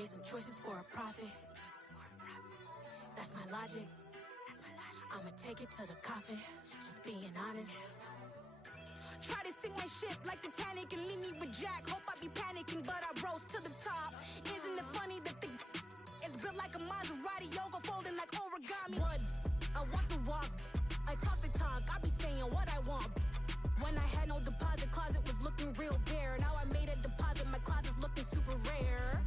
Made some choices for a profit. That's my logic. I'ma take it to the coffin. Just being honest. Try to sink my ship like Titanic and leave me with Jack. Hope I be panicking, but I rose to the top. Isn't it funny that the is built like a Maserati, yoga folding like origami? What? I walk the walk, I talk the talk. I be saying what I want. When I had no deposit, closet was looking real bare. Now I made a deposit, my closet's looking super rare.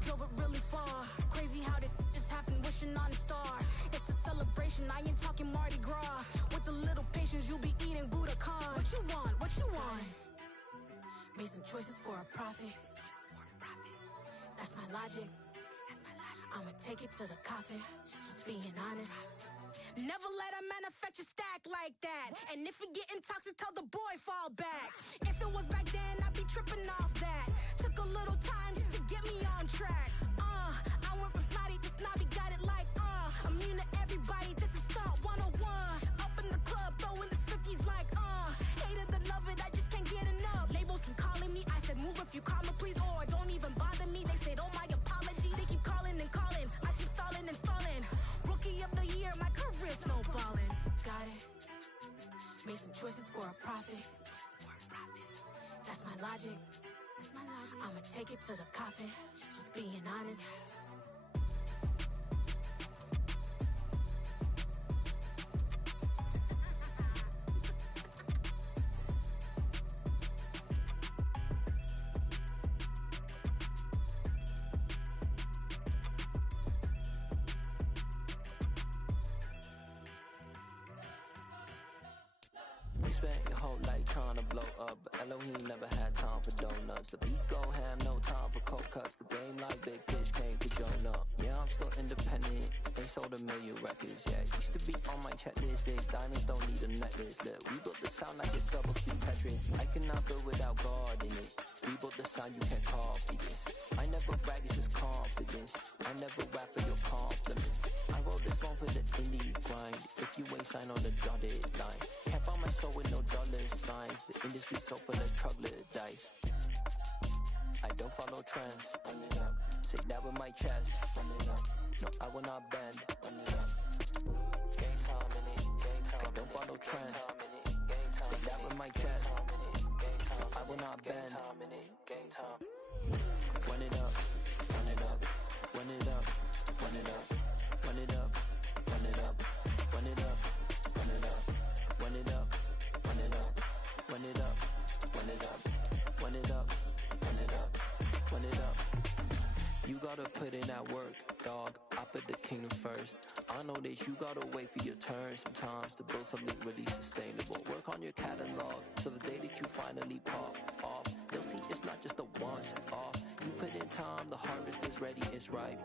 Drove it really far. Crazy how did just happen, wishing on a star. It's a celebration, I ain't talking Mardi Gras. With a little patience, you'll be eating Budokan. What you want? What you want? Made some choices for a profit. That's my logic. I'ma take it to the coffin. Just being honest. Never let a manufacture stack like that. And if it getting toxic, tell the boy fall back. If it was back then, I'd be tripping off that. Took a little time just to get me on track. I went from snotty to snobby, got it like immune to everybody, this is stunt 101. Up in the club, throwing this 50s like hate it or love it, I just can't get enough. Labels keep calling me, I said move if you call me please, or don't even bother me. They said oh my apologies, they keep calling and calling. I keep stalling and stalling. Rookie of the year, my career snowballing. Got it. Made some choices for a profit. That's my logic. I'ma take it to the coffin. Just being honest. You spent your whole life trying to blow up, but Elohim never had time for donuts. The beat go ham, no time for cold cuts. The game like Big Fish came to join up. Yeah, I'm still independent. They sold 1 million records, yeah. Used to be on my checklist. Big diamonds don't need a necklace. Look, we built the sound like it's double speed Tetris. I cannot build without God in it. We built the sound, you can't copy this. I never brag, it's just confidence. I never rap for your compliments. I wrote this one for the indie grind. If you ain't signed on the dotted line, can't find my soul with no dollar signs. The industry so full of troglodytes. I don't follow trends. Say that with my chest. No, I will not bend. Gang time in it. I don't follow trends. Say that with my chest. I will not bend. Run it up, run it up, run it up, run it up, run it up, run it up, run it up, run it up, run it up, run it up, run it up, run it up, run it up, run it up, run it up. You gotta put in that work, dog. I put the kingdom first. I know that you gotta wait for your turn sometimes to build something really sustainable. Work on your catalog, so the day that you finally pop off, you'll see it's not just a once off. You put in time, the harvest is ready, it's ripe.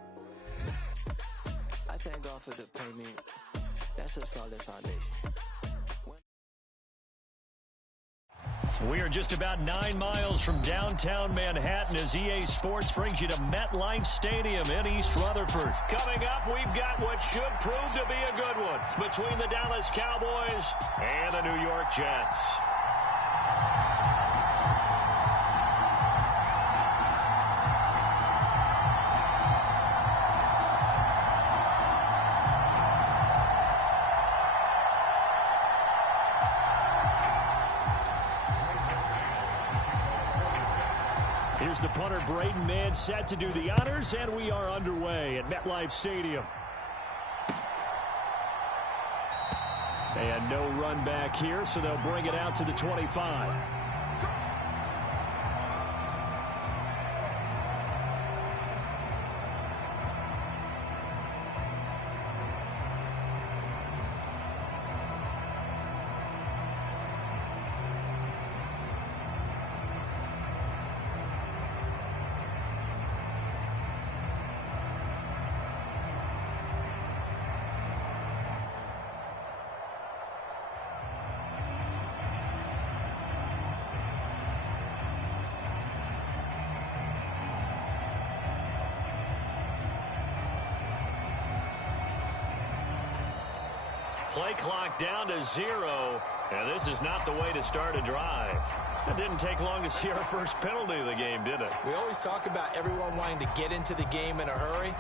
I thank God for the payment. That's a solid foundation. We are just about 9 miles from downtown Manhattan as EA Sports brings you to MetLife Stadium in East Rutherford. Coming up, we've got what should prove to be a good one between the Dallas Cowboys and the New York Jets. Here's the punter, Braden Mann, set to do the honors, and we are underway at MetLife Stadium. And no run back here, so they'll bring it out to the 25. Play clock down to 0, and this is not the way to start a drive. It didn't take long to see our first penalty of the game, did it? We always talk about everyone wanting to get into the game in a hurry.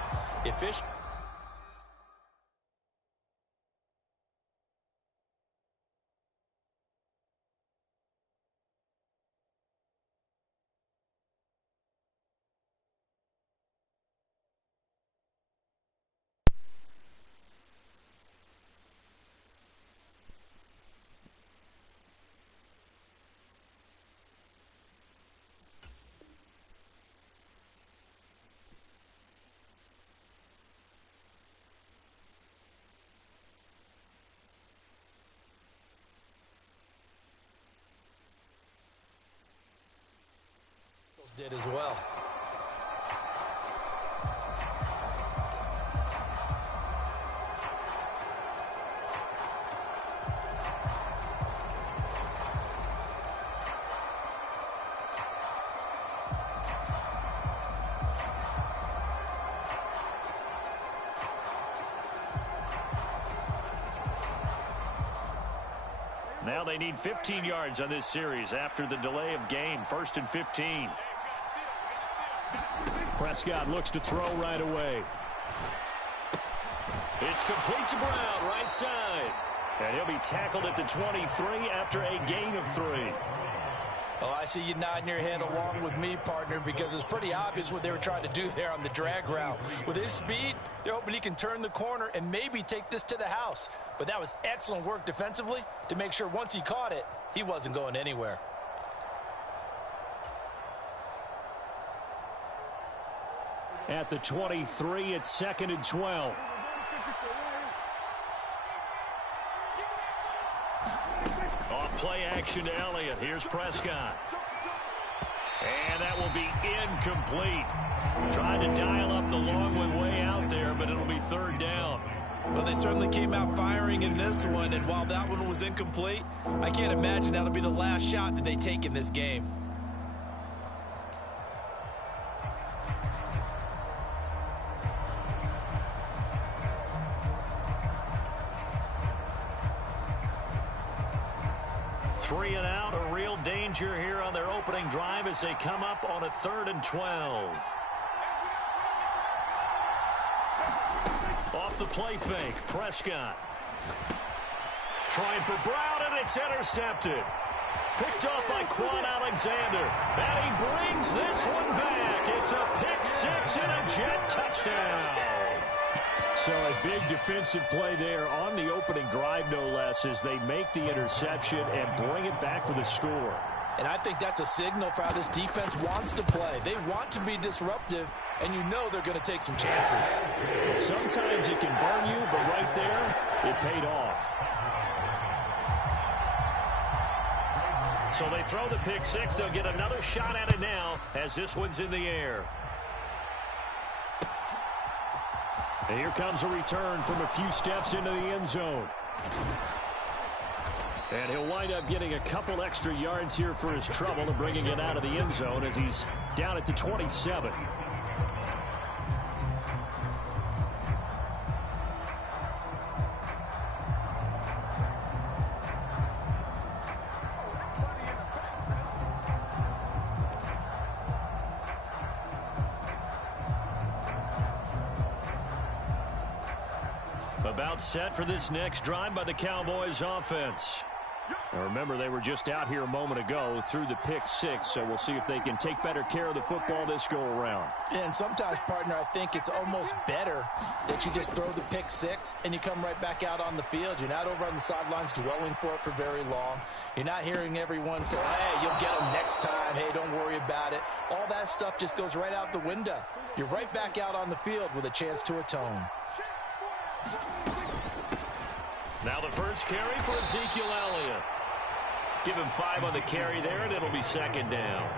Did as well. Now they need 15 yards on this series after the delay of game. 1st and 15. Prescott looks to throw right away. It's complete to Brown, right side. And he'll be tackled at the 23 after a gain of 3. Oh, I see you nodding your head along with me, partner, because it's pretty obvious what they were trying to do there on the drag route. With his speed, they're hoping he can turn the corner and maybe take this to the house. But that was excellent work defensively to make sure once he caught it, he wasn't going anywhere. At the 23, it's 2nd and 12. Off play action to Elliott. Here's Prescott. And that will be incomplete. Trying to dial up the long one way out there, but it'll be 3rd down. Well, they certainly came out firing in this one, and while that one was incomplete, I can't imagine that'll be the last shot that they take in this game. Three and out, a real danger here on their opening drive as they come up on a 3rd and 12. Off the play fake, Prescott. Trying for Brown, and it's intercepted. Picked off by Quan Alexander. And he brings this one back. It's a pick 6 and a Jet touchdown. So a big defensive play there on the opening drive, no less, as they make the interception and bring it back for the score. And I think that's a signal for how this defense wants to play. They want to be disruptive, and you know they're going to take some chances. Sometimes it can burn you, but right there, it paid off. So they throw the pick 6. They'll get another shot at it now as this one's in the air. And here comes a return from a few steps into the end zone. And he'll wind up getting a couple extra yards here for his trouble and bringing it out of the end zone as he's down at the 27. About set for this next drive by the Cowboys offense. Now remember, they were just out here a moment ago through the pick 6, so we'll see if they can take better care of the football this go-around. And sometimes, partner, I think it's almost better that you just throw the pick 6 and you come right back out on the field. You're not over on the sidelines dwelling for it for very long. You're not hearing everyone say, hey, you'll get them next time. Hey, don't worry about it. All that stuff just goes right out the window. You're right back out on the field with a chance to atone. Now the first carry for Ezekiel Elliott. Give him 5 on the carry there, and it'll be 2nd down.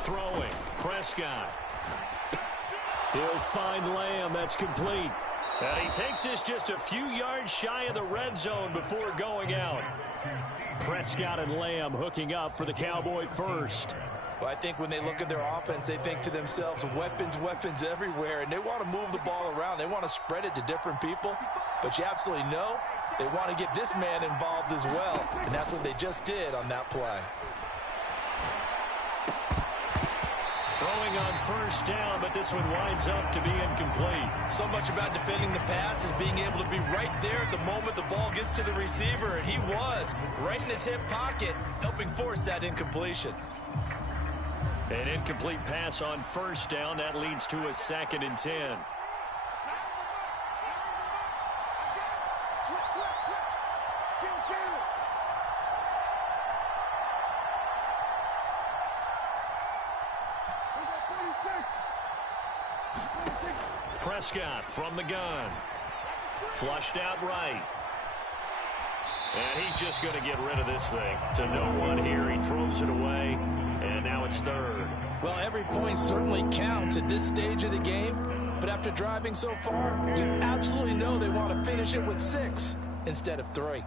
Throwing, Prescott. He'll find Lamb. That's complete. And he takes this just a few yards shy of the red zone before going out. Prescott and Lamb hooking up for the Cowboy first. Well, I think when they look at their offense, they think to themselves, weapons, weapons everywhere, and they want to move the ball around. They want to spread it to different people, but you absolutely know they want to get this man involved as well, and that's what they just did on that play. Throwing on first down, but this one winds up to be incomplete. So much about defending the pass is being able to be right there at the moment the ball gets to the receiver, and he was right in his hip pocket, helping force that incompletion. An incomplete pass on first down. That leads to a 2nd and 10. Prescott from the gun. Flushed out right. And he's just going to get rid of this thing. To no one here. He throws it away. And now it's 3rd. Well, every point certainly counts at this stage of the game. But after driving so far, you absolutely know they want to finish it with 6 instead of 3.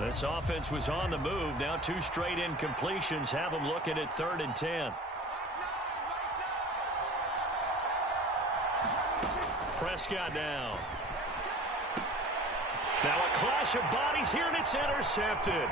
This offense was on the move. Now 2 straight incompletions have them looking at 3rd and 10. Prescott down. Now a clash of bodies here, and it's intercepted.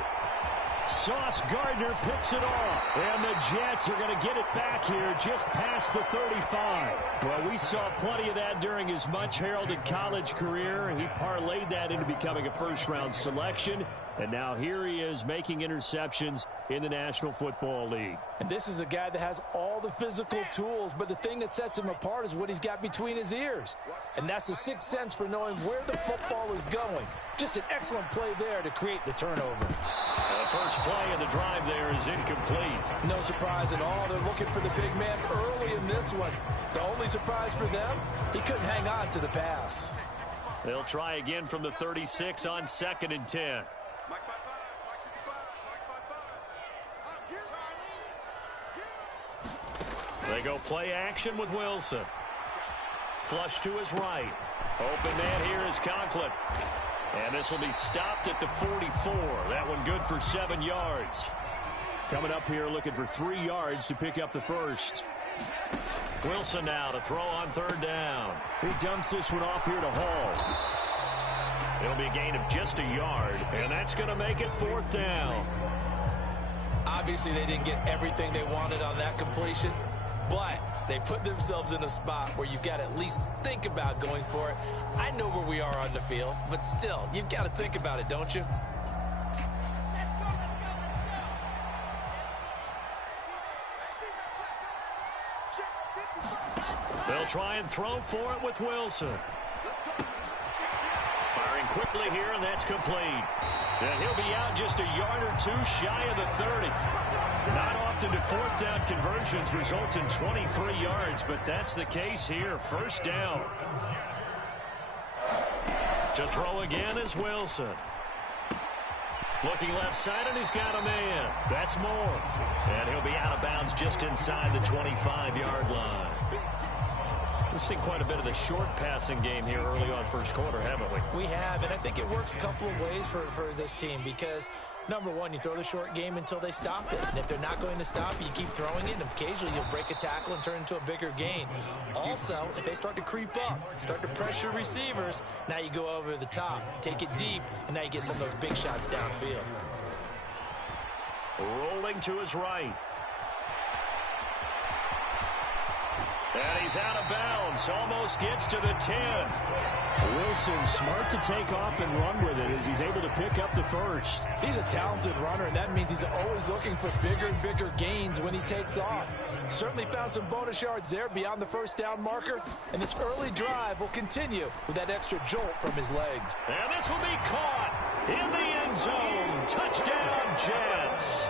Sauce Gardner picks it off. And the Jets are going to get it back here just past the 35. Well, we saw plenty of that during his much-heralded college career. He parlayed that into becoming a first-round selection. And now here he is making interceptions in the National Football League. And this is a guy that has all the physical tools, but the thing that sets him apart is what he's got between his ears. And that's the 6th sense for knowing where the football is going. Just an excellent play there to create the turnover. The first play of the drive there is incomplete. No surprise at all. They're looking for the big man early in this one. The only surprise for them, he couldn't hang on to the pass. They'll try again from the 36 on 2nd and 10. They go play action with Wilson. Flush to his right. Open man here is Conklin. And this will be stopped at the 44. That one good for 7 yards. Coming up here looking for 3 yards to pick up the first. Wilson now to throw on 3rd down. He dumps this one off here to Hall. It'll be a gain of just a yard, and that's going to make it 4th down. Obviously, they didn't get everything they wanted on that completion, but they put themselves in a spot where you've got to at least think about going for it. I know where we are on the field, but still, you've got to think about it, don't you? They'll try and throw for it with Wilson. Firing quickly here, and that's complete. And he'll be out just a yard or 2 shy of the 30. Not often do 4th down conversions result in 23 yards, but that's the case here. 1st down. To throw again is Wilson. Looking left side, and he's got a man. That's Moore. And he'll be out of bounds just inside the 25-yard line. We've seen quite a bit of the short passing game here early on first quarter, haven't we? We have, and I think it works a couple of ways for this team because, number one, you throw the short game until they stop it. And if they're not going to stop it, you keep throwing it, and occasionally you'll break a tackle and turn into a bigger gain. Also, if they start to creep up, start to pressure receivers, now you go over the top, take it deep, and now you get some of those big shots downfield. Rolling to his right. And he's out of bounds. Almost gets to the 10. Wilson smart to take off and run with it as he's able to pick up the first. He's a talented runner, and that means he's always looking for bigger and bigger gains when he takes off. Certainly found some bonus yards there beyond the 1st down marker, and this early drive will continue with that extra jolt from his legs. And this will be caught in the end zone. Touchdown, Jets.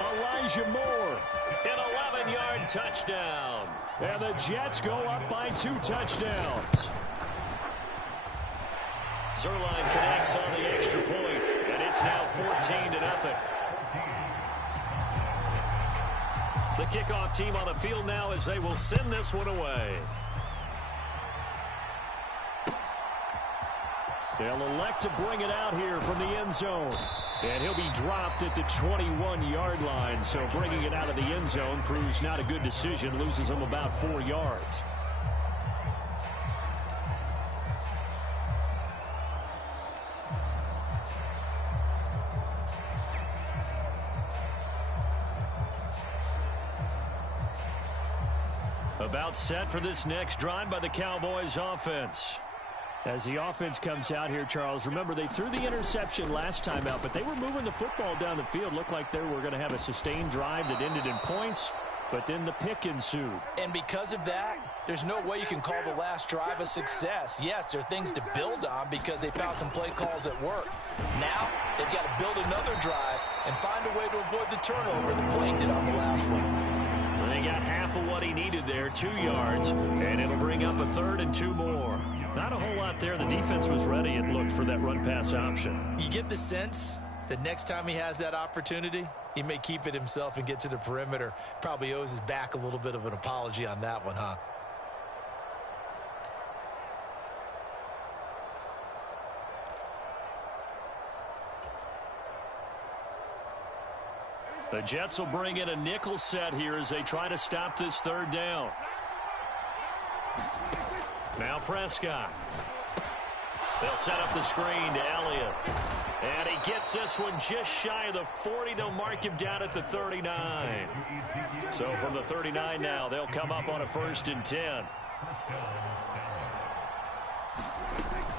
Elijah Moore. An 11-yard touchdown. And the Jets go up by 2 touchdowns. Zerline connects on the extra point, and it's now 14-0. The The kickoff team on the field now as they will send this one away. They'll elect to bring it out here from the end zone. And he'll be dropped at the 21-yard line. So bringing it out of the end zone proves not a good decision. Loses him about 4 yards. About set for this next drive by the Cowboys offense. As the offense comes out here, Charles, remember they threw the interception last time out, but they were moving the football down the field. Looked like they were going to have a sustained drive that ended in points, but then the pick ensued. And because of that, there's no way you can call the last drive a success. Yes, there are things to build on because they found some play calls at work. Now, they've got to build another drive and find a way to avoid the turnover that plagued it on the last one. They got half of what he needed there, 2 yards, and it'll bring up a 3rd and 2 more. Not a whole lot there. The defense was ready and looked for that run-pass option. You get the sense that next time he has that opportunity, he may keep it himself and get to the perimeter. Probably owes his back a little bit of an apology on that one, huh? The Jets will bring in a nickel set here as they try to stop this 3rd down. Now Prescott. They'll set up the screen to Elliott. And he gets this one just shy of the 40. They'll mark him down at the 39. So from the 39 now, they'll come up on a 1st and 10.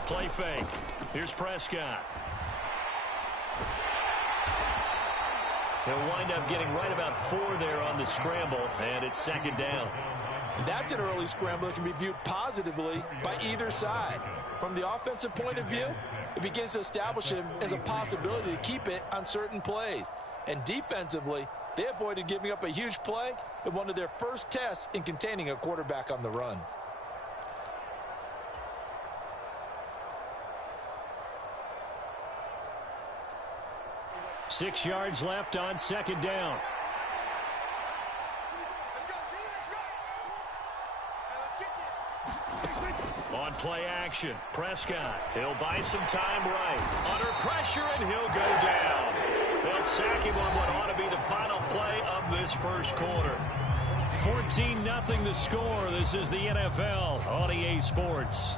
Play fake. Here's Prescott. He'll wind up getting right about 4 there on the scramble, and it's 2nd down. That's an early scramble that can be viewed positively by either side. From the offensive point of view, it begins to establish him as a possibility to keep it on certain plays. And defensively, they avoided giving up a huge play in one of their first tests in containing a quarterback on the run. Six yards left on 2nd down. On play action, Prescott. He'll buy some time right. Under pressure, and he'll go down. They'll sack him on what ought to be the final play of this first quarter. 14-0 the score. This is the NFL on EA Sports.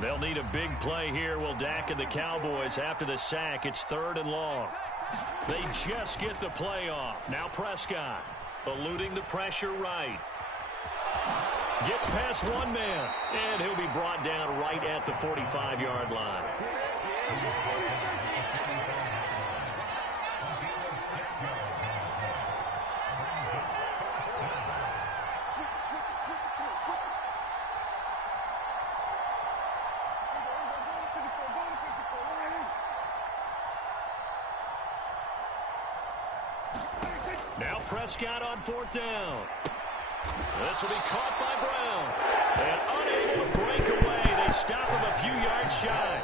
They'll need a big play here. Will Dak and the Cowboys after the sack. It's 3rd and long. They just get the play off. Now Prescott eluding the pressure right. Gets past one man, and he'll be brought down right at the 45-yard line. Now Prescott on 4th down. This will be caught by Brown. And unable to break away. They stop him a few yards shy.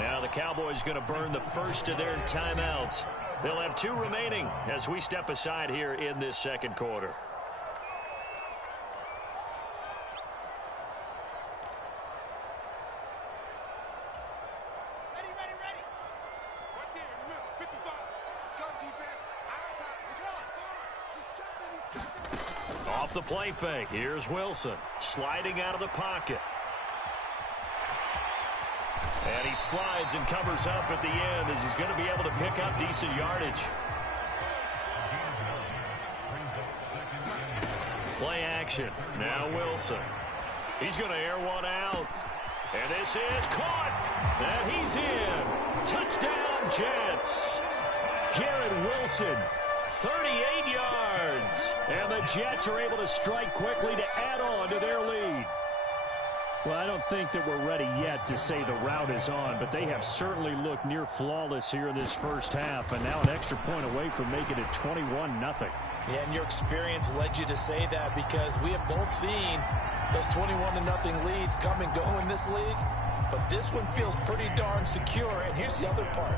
Now the Cowboys going to burn the first of their timeouts. They'll have 2 remaining as we step aside here in this 2nd quarter. Off the play fake. Here's Wilson sliding out of the pocket. And he slides and covers up at the end as he's going to be able to pick up decent yardage. Play action. Now Wilson. He's going to air one out. And this is caught. And he's in. Touchdown, Jets. Garrett Wilson, 38 yards. And the Jets are able to strike quickly to add on to their lead. Well, I don't think that we're ready yet to say the route is on, but they have certainly looked near flawless here in this first half, and now an extra point away from making it 21-0. Yeah, and your experience led you to say that, because we have both seen those 21-0 leads come and go in this league, but this one feels pretty darn secure. And here's the other part.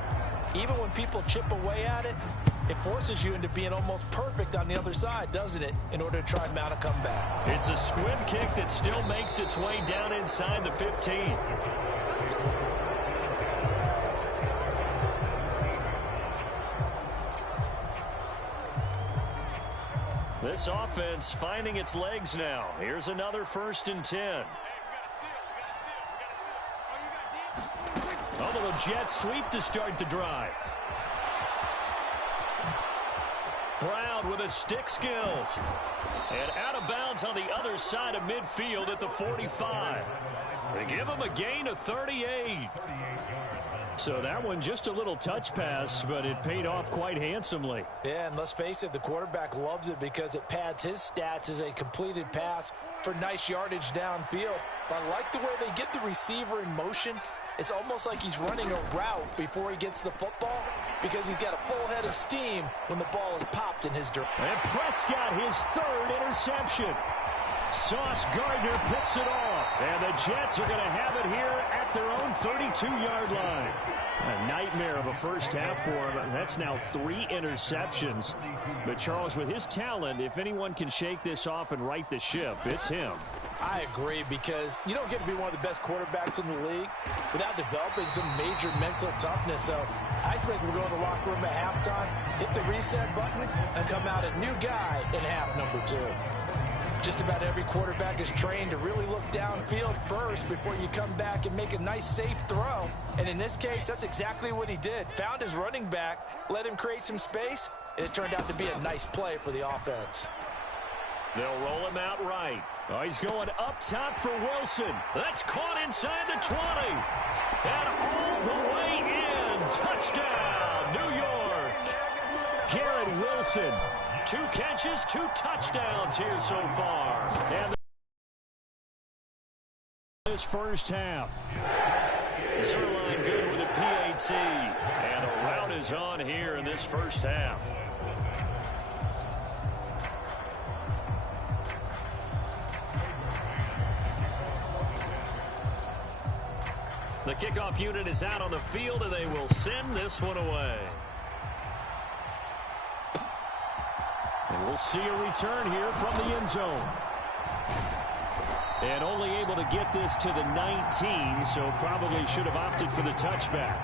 Even when people chip away at it, it forces you into being almost perfect on the other side, doesn't it, in order to try and mount a comeback. It's a squib kick that still makes its way down inside the 15. This offense finding its legs now. Here's another 1st and 10. Oh, the Jets sweep to start the drive. Brown with his stick skills. And out of bounds on the other side of midfield at the 45. They give him a gain of 38. So that one just a little touch pass, but it paid off quite handsomely. Yeah, and let's face it, the quarterback loves it because it pads his stats as a completed pass for nice yardage downfield. But I like the way they get the receiver in motion. It's almost like he's running a route before he gets the football, because he's got a full head of steam when the ball is popped in his direction. And Prescott, his 3rd interception. Sauce Gardner picks it off. And the Jets are going to have it here at their own 32-yard line. A nightmare of a first half for him. That's now 3 interceptions. But Charles, with his talent, if anyone can shake this off and right the ship, it's him. I agree, because you don't get to be one of the best quarterbacks in the league without developing some major mental toughness. So I expect we'll go in the locker room at halftime, hit the reset button, and come out a new guy in half number 2. Just about every quarterback is trained to really look downfield first before you come back and make a nice, safe throw. And in this case, that's exactly what he did. Found his running back, let him create some space, and it turned out to be a nice play for the offense. They'll roll him out right. Oh, he's going up top for Wilson. That's caught inside the 20. And all the way in. Touchdown, New York. Garrett Wilson. 2 catches, 2 touchdowns here so far. And this first half. Zerline good with a PAT. And a rout is on here in this first half. The kickoff unit is out on the field, and they will send this one away. And we'll see a return here from the end zone. And only able to get this to the 19, so probably should have opted for the touchback.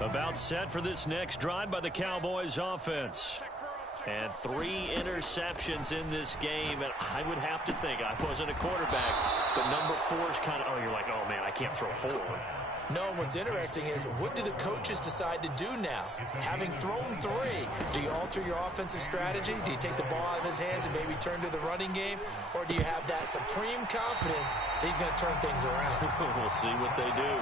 About set for this next drive by the Cowboys offense. And 3 interceptions in this game. And I would have to think, I wasn't a quarterback, but number 4 is kind of, oh, you're like, oh, man, I can't throw 4. No, what's interesting is, what do the coaches decide to do now? Having thrown 3, do you alter your offensive strategy? Do you take the ball out of his hands and maybe turn to the running game? Or do you have that supreme confidence that he's going to turn things around? We'll see what they do.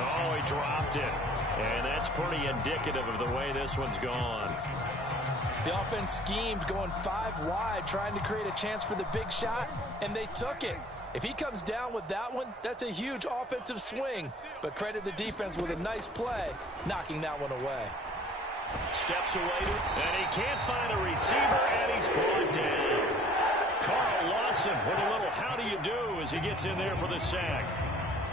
Oh, he dropped it. And that's pretty indicative of the way this one's gone. The offense schemed going 5 wide, trying to create a chance for the big shot, and they took it. If he comes down with that one, that's a huge offensive swing. But credit the defense with a nice play, knocking that one away. Steps away, and he can't find a receiver, and he's brought down. Carl Lawson with a little how do you do as he gets in there for the sack.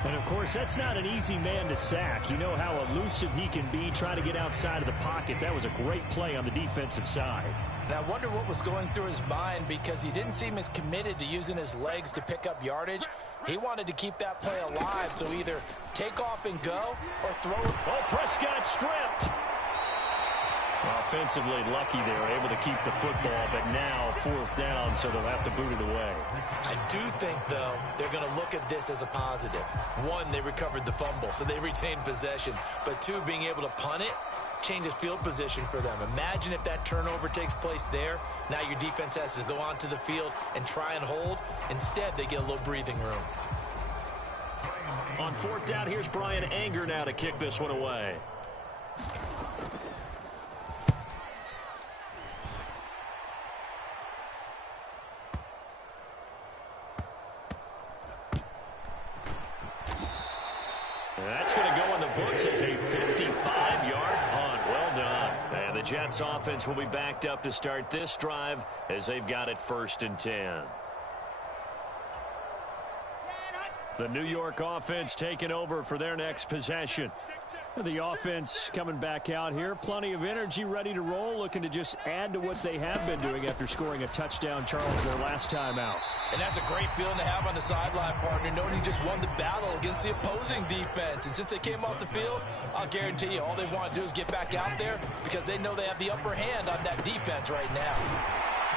And, of course, that's not an easy man to sack. You know how elusive he can be, trying to get outside of the pocket. That was a great play on the defensive side. And I wonder what was going through his mind, because he didn't seem as committed to using his legs to pick up yardage. He wanted to keep that play alive, so either take off and go or throw it. Oh, Prescott stripped. Offensively lucky they were able to keep the football, but now 4th down, so they'll have to boot it away. I do think, though, they're going to look at this as a positive. 1, they recovered the fumble, so they retained possession. But 2, being able to punt it, changes field position for them. Imagine if that turnover takes place there. Now your defense has to go onto the field and try and hold. Instead, they get a little breathing room. On fourth down, here's Brian Anger now to kick this one away. That's going to go on the books as a 55-yard punt. Well done. And the Jets offense will be backed up to start this drive as they've got it 1st and 10. The New York offense taking over for their next possession. The offense coming back out here. Plenty of energy, ready to roll, looking to just add to what they have been doing after scoring a touchdown, Charles, their last time out. And that's a great feeling to have on the sideline, partner, knowing you just won the battle against the opposing defense. And since they came off the field, I'll guarantee you all they want to do is get back out there because they know they have the upper hand on that defense right now.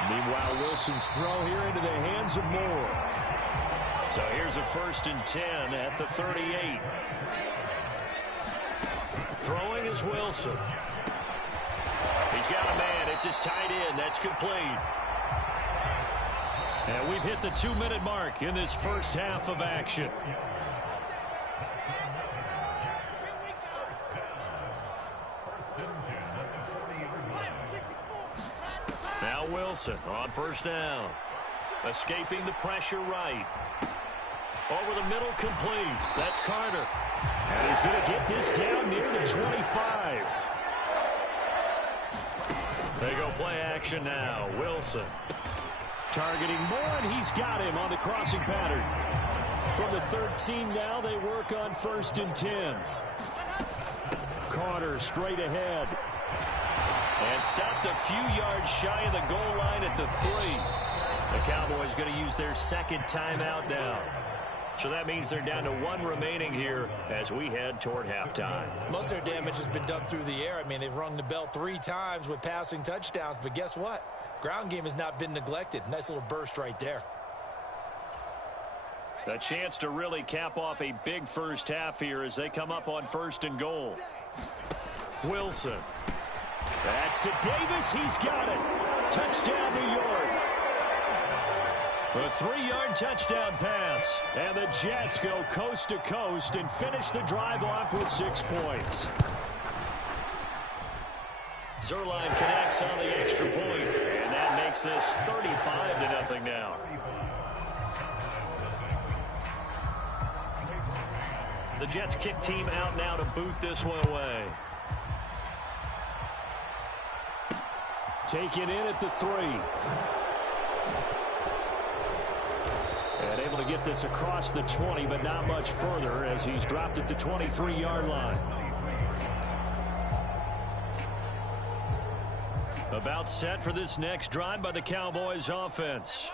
Meanwhile, Wilson's throw here into the hands of Moore. So here's a 1st and 10 at the 38. Throwing is Wilson. He's got a man. It's his tight end. That's complete. And we've hit the 2-minute mark in this first half of action. Now Wilson on 1st down. Escaping the pressure right. Over the middle, complete. That's Carter. And he's going to get this down near the 25. They go play action now. Wilson. Targeting Moore, and he's got him on the crossing pattern. From the 13 now, they work on 1st and 10. Carter straight ahead. And stopped a few yards shy of the goal line at the 3. The Cowboys going to use their 2nd timeout now. So that means they're down to 1 remaining here as we head toward halftime. Most of their damage has been done through the air. I mean, they've rung the bell 3 times with passing touchdowns. But guess what? Ground game has not been neglected. Nice little burst right there. A chance to really cap off a big first half here as they come up on 1st and goal. Wilson. That's to Davis. He's got it. Touchdown, New York. A 3-yard touchdown pass. And the Jets go coast to coast and finish the drive off with 6 points. Zerline connects on the extra point, and that makes this 35-0 now. The Jets kick team out now to boot this one away. Taken in at the 3. And able to get this across the 20, but not much further as he's dropped at the 23-yard line. About set for this next drive by the Cowboys offense.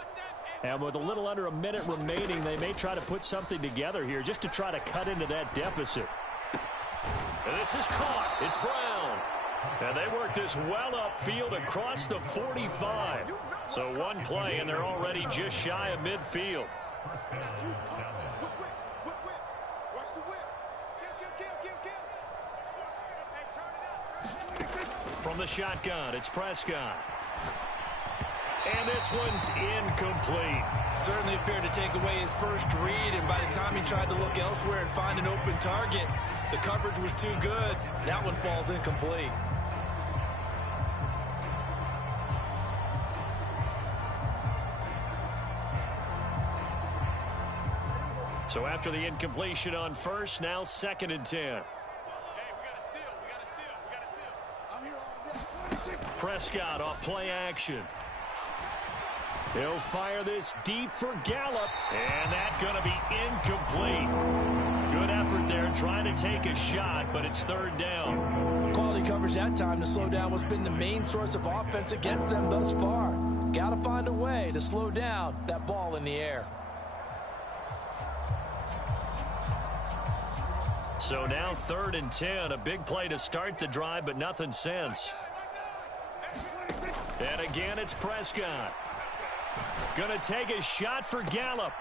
And with a little under a minute remaining, they may try to put something together here just to try to cut into that deficit. And this is caught. It's Brown. And they work this well upfield across the 45. So one play, and they're already just shy of midfield. From the shotgun, it's Prescott. And this one's incomplete. Certainly appeared to take away his first read, and by the time he tried to look elsewhere and find an open target, the coverage was too good. That one falls incomplete. So after the incompletion on 1st, now 2nd and 10. Prescott off play action. He'll fire this deep for Gallup. And that's going to be incomplete. Good effort there trying to take a shot, but it's 3rd down. Quality coverage that time to slow down what's been the main source of offense against them thus far. Got to find a way to slow down that ball in the air. So now 3rd and 10, a big play to start the drive, but nothing since. And again, it's Prescott. Going to take a shot for Gallup.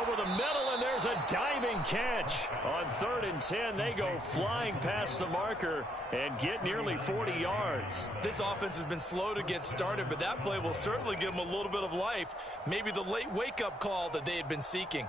Over the middle, and there's a diving catch. On 3rd and 10, they go flying past the marker and get nearly 40 yards. This offense has been slow to get started, but that play will certainly give them a little bit of life. Maybe the late wake-up call that they had been seeking.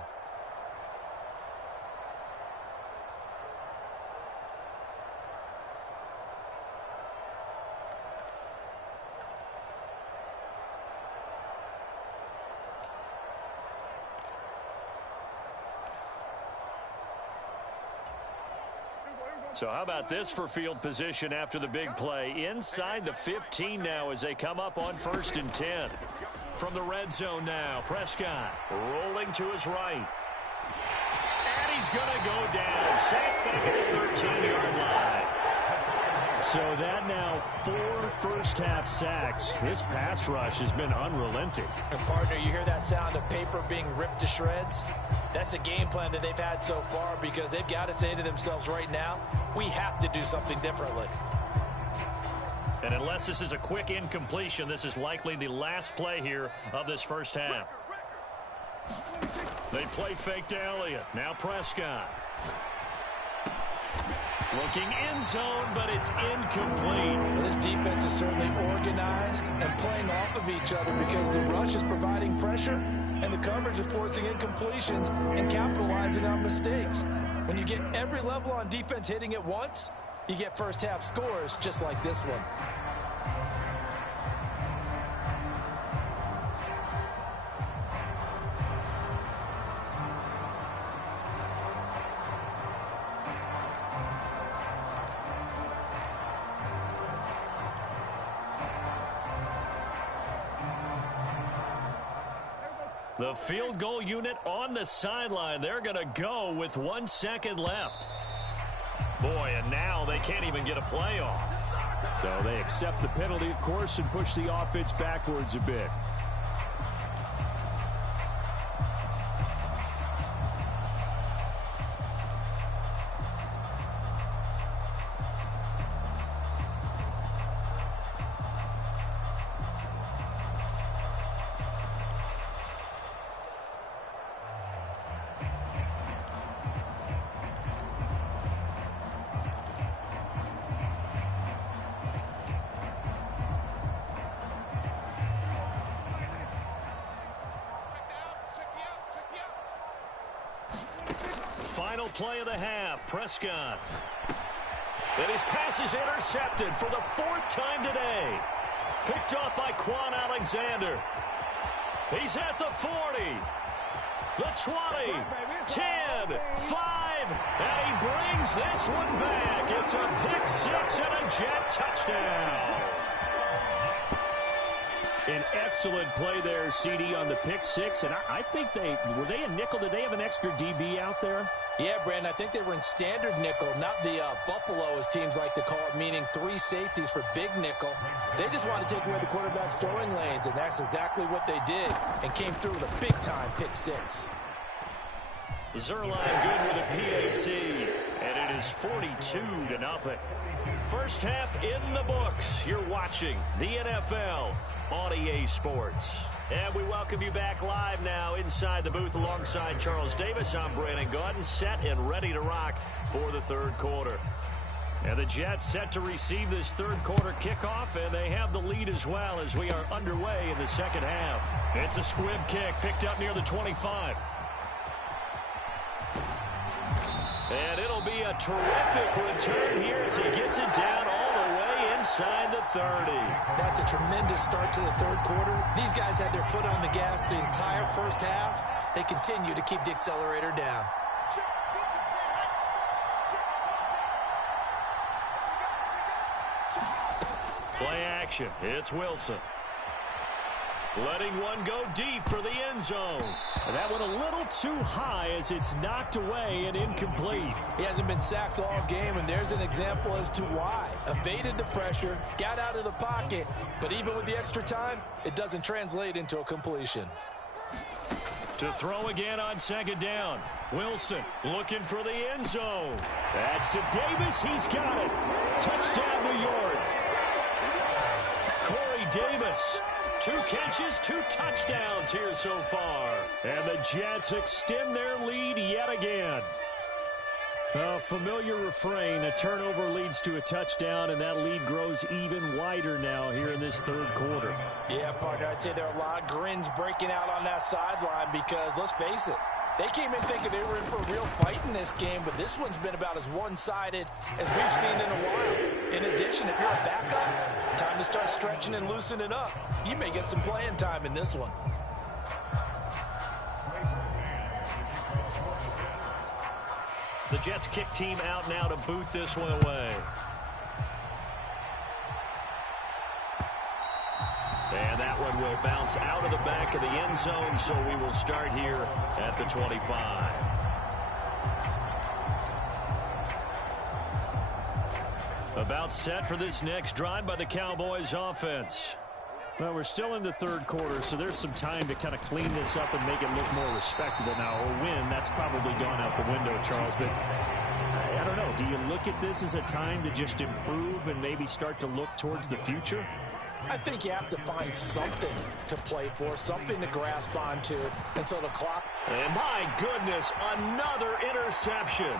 So how about this for field position after the big play? Inside the 15 now as they come up on 1st and 10. From the red zone now, Prescott rolling to his right. And he's going to go down. Sacked back at the 13-yard line. So that now 4 first-half sacks. This pass rush has been unrelenting. And, partner, you hear that sound of paper being ripped to shreds? That's the game plan that they've had so far because they've got to say to themselves right now, we have to do something differently. And unless this is a quick incompletion, this is likely the last play here of this first half. They play fake to Elliott. Now Prescott. Looking end zone, but it's incomplete. Well, this defense is certainly organized and playing off of each other because the rush is providing pressure and the coverage is forcing incompletions and capitalizing on mistakes. When you get every level on defense hitting at once, you get first half scores just like this one. The field goal unit on the sideline. They're going to go with 1 second left. Boy, and now they can't even get a play off. So they accept the penalty, of course, and push the offense backwards a bit. Final play of the half, Prescott. And his pass is intercepted for the 4th time today. Picked off by Quan Alexander. He's at the 40, the 20, 10, 5, and he brings this one back. It's a pick six and a Jet touchdown. An excellent play there, CD, on the pick six. And I think were they a nickel? Did they have an extra DB out there? Yeah, Brandon, I think they were in standard nickel, not the Buffalo, as teams like to call it, meaning 3 safeties for big nickel. They just wanted to take away the quarterback's throwing lanes, and that's exactly what they did, and came through with a big-time pick six. Zerline good with a PAT, and it is 42-0. First half in the books. You're watching the NFL on EA Sports. And we welcome you back live now inside the booth alongside Charles Davis. I'm Brandon Gaudin, set and ready to rock for the 3rd quarter. And the Jets set to receive this 3rd quarter kickoff, and they have the lead as well as we are underway in the 2nd half. It's a squib kick picked up near the 25. And it'll be a terrific return here as he gets it down all the way inside the 30. That's a tremendous start to the 3rd quarter. These guys had their foot on the gas the entire first half. They continue to keep the accelerator down. Play action. It's Wilson. Letting one go deep for the end zone. And that went a little too high as it's knocked away and incomplete. He hasn't been sacked all game, and there's an example as to why. Evaded the pressure, got out of the pocket, but even with the extra time, it doesn't translate into a completion. To throw again on 2nd down. Wilson looking for the end zone. That's to Davis. He's got it. Touchdown, New York. Corey Davis 2 catches, 2 touchdowns here so far. And the Jets extend their lead yet again. A familiar refrain, a turnover leads to a touchdown, and that lead grows even wider now here in this third quarter. Yeah, partner, I'd say there are a lot of grins breaking out on that sideline because, let's face it, they came in thinking they were in for a real fight in this game, but this one's been about as one-sided as we've seen in a while. In addition, if you're a backup, time to start stretching and loosening up. You may get some playing time in this one. The Jets kick team out now to boot this one away. And that one will bounce out of the back of the end zone, so we will start here at the 25. About set for this next drive by the Cowboys offense. Well, we're still in the third quarter, so there's some time to kind of clean this up and make it look more respectable. Now, a win, that's probably gone out the window, Charles, but I don't know. Do you look at this as a time to just improve and maybe start to look towards the future? I think you have to find something to play for, something to grasp onto, and so the clock. And my goodness, another interception.